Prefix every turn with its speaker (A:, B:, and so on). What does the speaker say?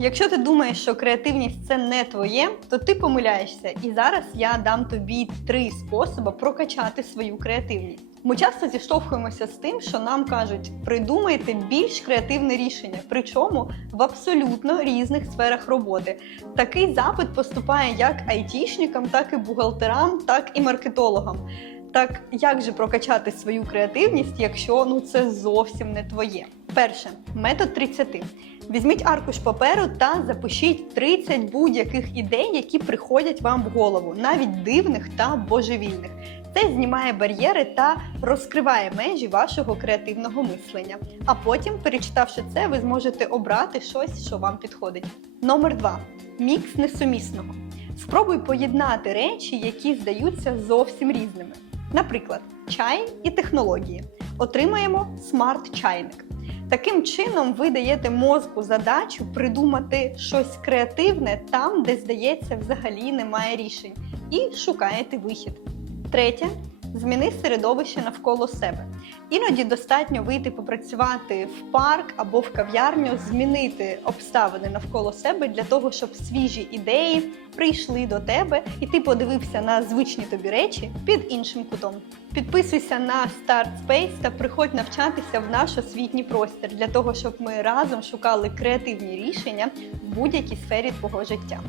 A: Якщо ти думаєш, що креативність це не твоє, то ти помиляєшся. І зараз я дам тобі три способи прокачати свою креативність. Ми часто зіштовхуємося з тим, що нам кажуть, придумайте більш креативне рішення, причому в абсолютно різних сферах роботи. Такий запит поступає як айтішникам, так і бухгалтерам, так і маркетологам. Так як же прокачати свою креативність, якщо ну це зовсім не твоє? Перше метод 30. Візьміть аркуш паперу та запишіть 30 будь-яких ідей, які приходять вам в голову, навіть дивних та божевільних. Це знімає бар'єри та розкриває межі вашого креативного мислення. А потім, перечитавши це, ви зможете обрати щось, що вам підходить. Номер 2. Мікс несумісного. Спробуй поєднати речі, які здаються зовсім різними. Наприклад, чай і технології. Отримаємо смарт-чайник. Таким чином, ви даєте мозку задачу придумати щось креативне там, де здається, взагалі немає рішень, і шукаєте вихід. Третє зміни середовище навколо себе. Іноді достатньо вийти попрацювати в парк або в кав'ярню, змінити обставини навколо себе для того, щоб свіжі ідеї прийшли до тебе, і ти подивився на звичні тобі речі під іншим кутом. Підписуйся на Start Space та приходь навчатися в наш освітній простір для того, щоб ми разом шукали креативні рішення в будь-якій сфері твого життя.